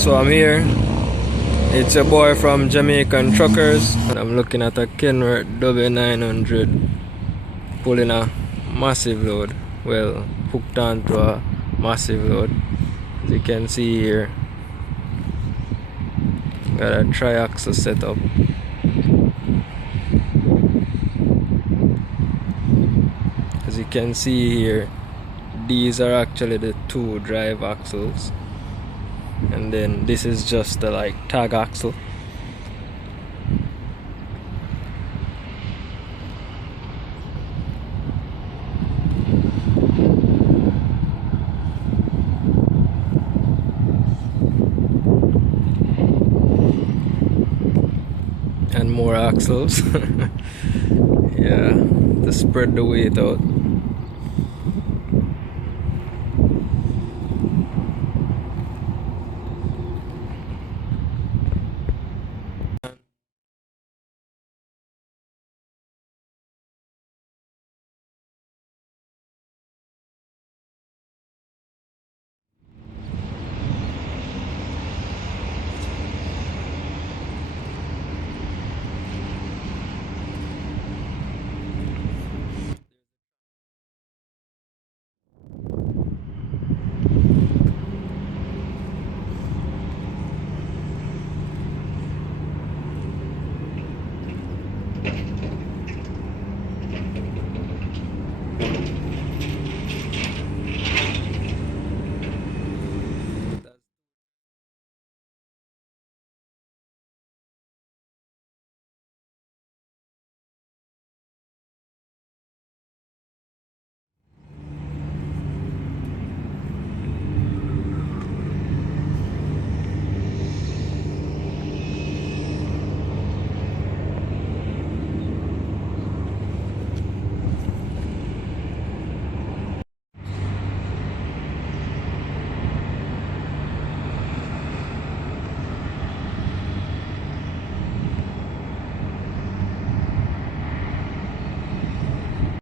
So I'm here. It's your boy from Jamaican Truckers, and I'm looking at a Kenworth W900 pulling a massive load. Well, hooked onto a massive load. As you can see here, got a tri-axle setup. As you can see here, these are actually the two drive axles, and then this is just the like tag axle. And more axles. Yeah, to spread the weight out.